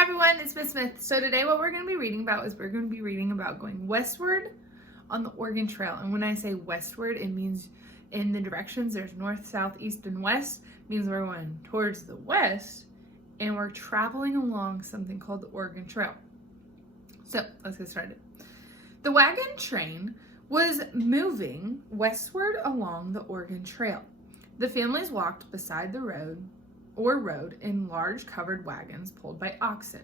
Hi everyone, it's Miss Smith. So today what we're going to be reading about is going westward on the Oregon Trail. And when I say westward, it means in the directions there's north, south, east, and west. It means we're going towards the west and we're traveling along something called the Oregon Trail. So let's get started. The wagon train was moving westward along the Oregon Trail. The families walked beside the road in large covered wagons pulled by oxen.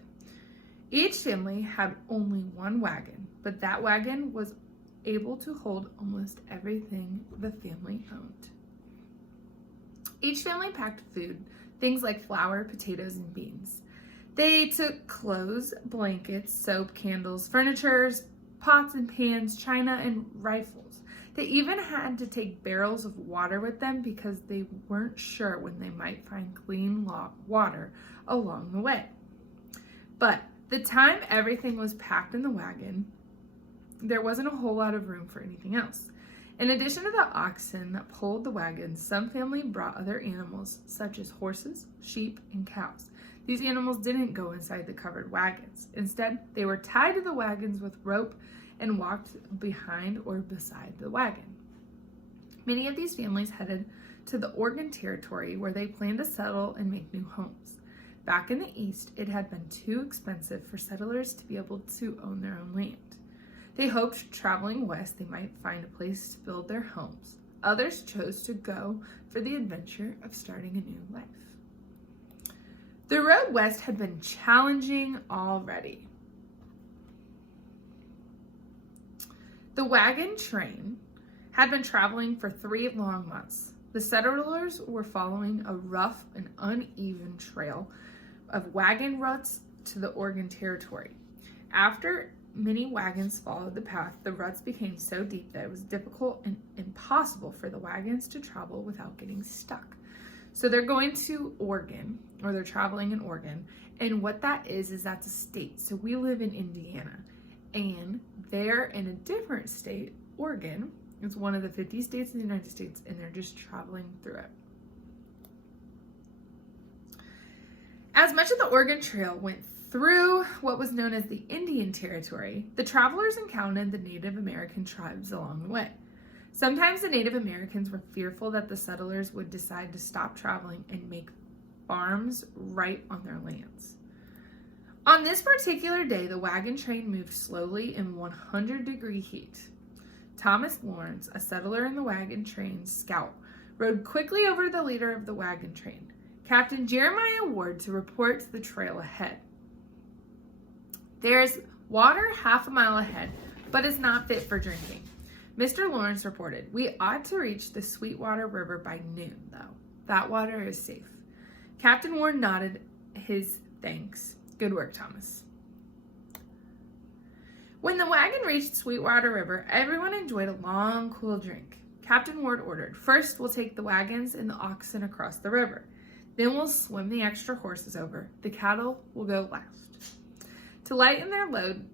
Each family had only one wagon, but that wagon was able to hold almost everything the family owned. Each family packed food, things like flour, potatoes, and beans. They took clothes, blankets, soap, candles, furniture, pots and pans, china, and rifles. They even had to take barrels of water with them because they weren't sure when they might find clean water along the way. But the time everything was packed in the wagon, there wasn't a whole lot of room for anything else. In addition to the oxen that pulled the wagons, some family brought other animals such as horses, sheep, and cows. These animals didn't go inside the covered wagons. Instead, they were tied to the wagons with rope and walked behind or beside the wagon. Many of these families headed to the Oregon Territory where they planned to settle and make new homes. Back in the East, it had been too expensive for settlers to be able to own their own land. They hoped traveling west they might find a place to build their homes. Others chose to go for the adventure of starting a new life. The road west had been challenging already. The wagon train had been traveling for 3 long months. The settlers were following a rough and uneven trail of wagon ruts to the Oregon Territory. After many wagons followed the path, the ruts became so deep that it was difficult and impossible for the wagons to travel without getting stuck. So they're going to Oregon, or they're traveling in Oregon, and what that is that's a state. So we live in Indiana, and they're in a different state, Oregon. It's one of the 50 states in the United States, and they're just traveling through it. As much of the Oregon Trail went through what was known as the Indian Territory, the travelers encountered the Native American tribes along the way. Sometimes the Native Americans were fearful that the settlers would decide to stop traveling and make farms right on their lands. On this particular day, the wagon train moved slowly in 100-degree heat. Thomas Lawrence, a settler in the wagon train's scout, rode quickly over to the leader of the wagon train, Captain Jeremiah Ward, to report to the trail ahead. There's water half a mile ahead, but it's not fit for drinking. Mr. Lawrence reported, "We ought to reach the Sweetwater River by noon, though. That water is safe." Captain Ward nodded his thanks. "Good work, Thomas." When the wagon reached Sweetwater River, everyone enjoyed a long, cool drink. Captain Ward ordered, "First, we'll take the wagons and the oxen across the river. Then we'll swim the extra horses over. The cattle will go last." To lighten their load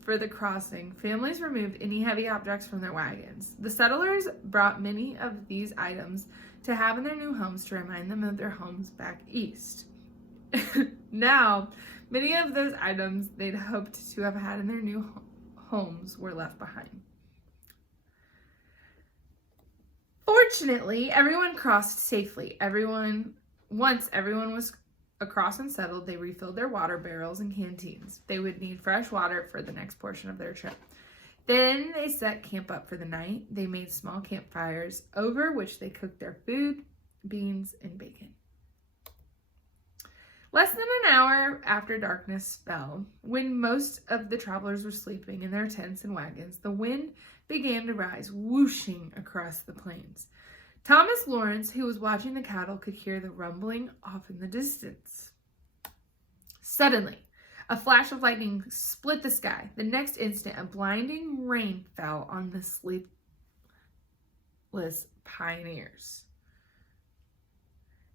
for the crossing, families removed any heavy objects from their wagons. The settlers brought many of these items to have in their new homes to remind them of their homes back east. Now, many of those items they'd hoped to have had in their new homes were left behind. Fortunately, everyone crossed safely. Once everyone was across and settled, they refilled their water barrels and canteens. They would need fresh water for the next portion of their trip. Then they set camp up for the night. They made small campfires over which they cooked their food, beans, and bacon. Less than an hour after darkness fell, when most of the travelers were sleeping in their tents and wagons, the wind began to rise, whooshing across the plains. Thomas Lawrence, who was watching the cattle, could hear the rumbling off in the distance. Suddenly, a flash of lightning split the sky. The next instant, a blinding rain fell on the sleepless pioneers.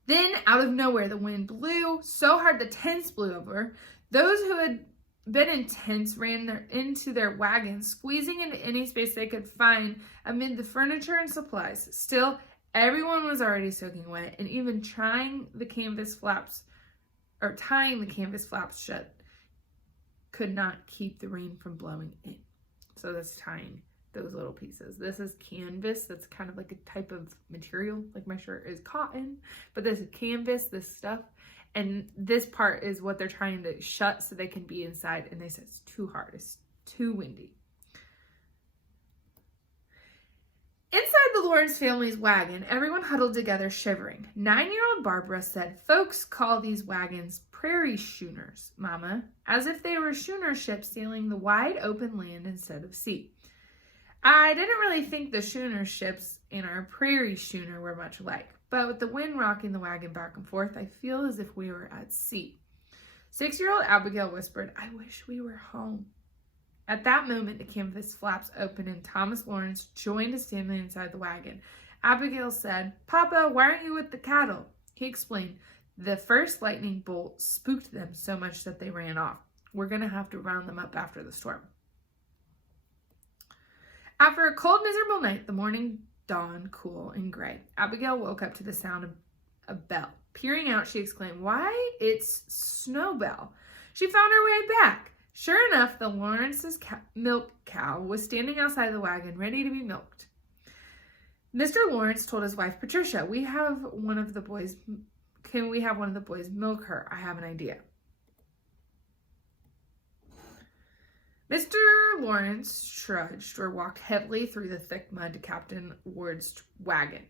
Then, out of nowhere, the wind blew so hard the tents blew over. Those who had been in tents ran into their wagons, squeezing into any space they could find amid the furniture and supplies. Still, everyone was already soaking wet, and even trying the canvas flaps or tying the canvas flaps shut could not keep the rain from blowing in. So that's tying those little pieces. This is canvas. That's kind of like a type of material. Like my shirt is cotton, but this is canvas, this stuff. And this part is what they're trying to shut so they can be inside. And they said it's too hard. It's too windy. Inside the Lawrence family's wagon, everyone huddled together shivering. 9-year-old Barbara said, "Folks call these wagons prairie schooners, Mama, as if they were schooner ships sailing the wide open land instead of sea. I didn't really think the schooner ships and our prairie schooner were much alike, but with the wind rocking the wagon back and forth, I feel as if we were at sea." 6-year-old Abigail whispered, "I wish we were home." At that moment, the canvas flaps opened and Thomas Lawrence joined us standing inside the wagon. Abigail said, "Papa, why aren't you with the cattle?" He explained, "The first lightning bolt spooked them so much that they ran off. We're going to have to round them up after the storm." After a cold, miserable night, the morning dawned cool and gray. Abigail woke up to the sound of a bell. Peering out, she exclaimed, "Why, it's Snowbell." She found her way back. Sure enough, the Lawrence's milk cow was standing outside the wagon, ready to be milked. Mr. Lawrence told his wife, "Patricia, can we have one of the boys milk her? I have an idea." Mr. Lawrence trudged or walked heavily through the thick mud to Captain Ward's wagon.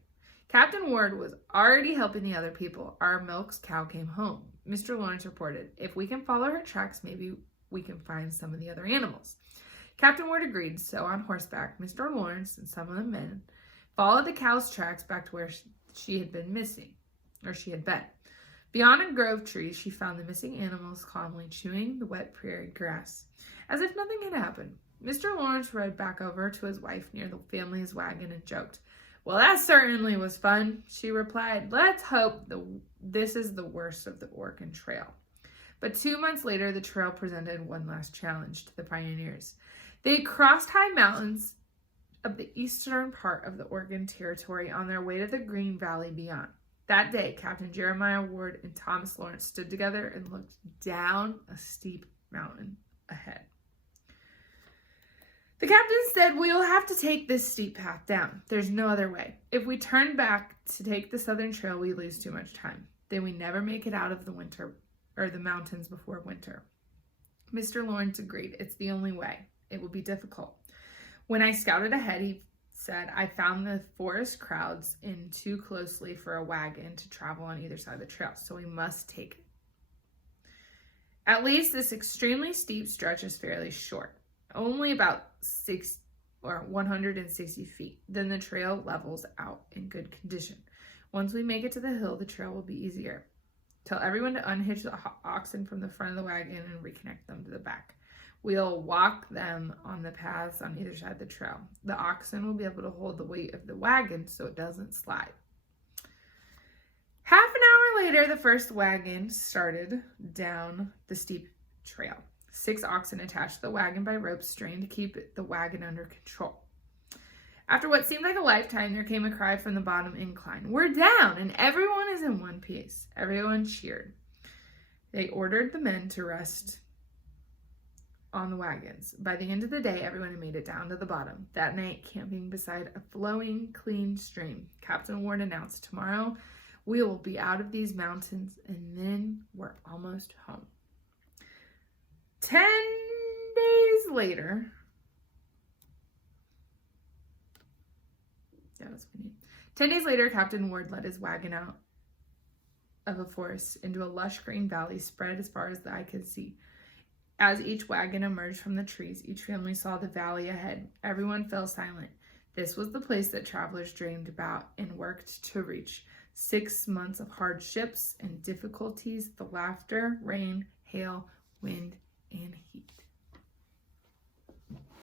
Captain Ward was already helping the other people. "Our milk's cow came home," Mr. Lawrence reported. "If we can follow her tracks, maybe we can find some of the other animals." Captain Ward agreed, so on horseback, Mr. Lawrence and some of the men followed the cow's tracks back to where she had been. Beyond a grove of trees, she found the missing animals calmly chewing the wet prairie grass, as if nothing had happened. Mr. Lawrence rode back over to his wife near the family's wagon and joked, "Well, that certainly was fun," she replied. "Let's hope this is the worst of the Oregon Trail." But 2 months later, the trail presented one last challenge to the pioneers. They crossed high mountains of the eastern part of the Oregon Territory on their way to the Green Valley beyond. That day, Captain Jeremiah Ward and Thomas Lawrence stood together and looked down a steep mountain ahead. The captain said, "We'll have to take this steep path down. There's no other way. If we turn back to take the southern trail, we lose too much time. Then we never make it out of the mountains before winter." Mr. Lawrence agreed. "It's the only way. It will be difficult. When I scouted ahead," he said, "I found the forest crowds in too closely for a wagon to travel on either side of the trail, so we must take it. At least this extremely steep stretch is fairly short, only about 160 feet. Then the trail levels out in good condition. Once we make it to the hill, the trail will be easier. Tell everyone to unhitch the oxen from the front of the wagon and reconnect them to the back. We'll walk them on the paths on either side of the trail. The oxen will be able to hold the weight of the wagon so it doesn't slide." Half an hour later, the first wagon started down the steep trail. 6 oxen attached to the wagon by ropes strained to keep the wagon under control. After what seemed like a lifetime, there came a cry from the bottom incline, "We're down!" and everyone is in one piece. Everyone cheered. They ordered the men to rest on the wagons. By the end of the day, everyone had made it down to the bottom. That night, camping beside a flowing, clean stream, Captain Ward announced, "Tomorrow, we will be out of these mountains, and then we're almost home." 10 days later, 10 days later, Captain Ward led his wagon out of a forest into a lush green valley spread as far as the eye could see. As each wagon emerged from the trees, each family saw the valley ahead. Everyone fell silent. This was the place that travelers dreamed about and worked to reach. 6 months of hardships and difficulties, the laughter, rain, hail, wind, and heat.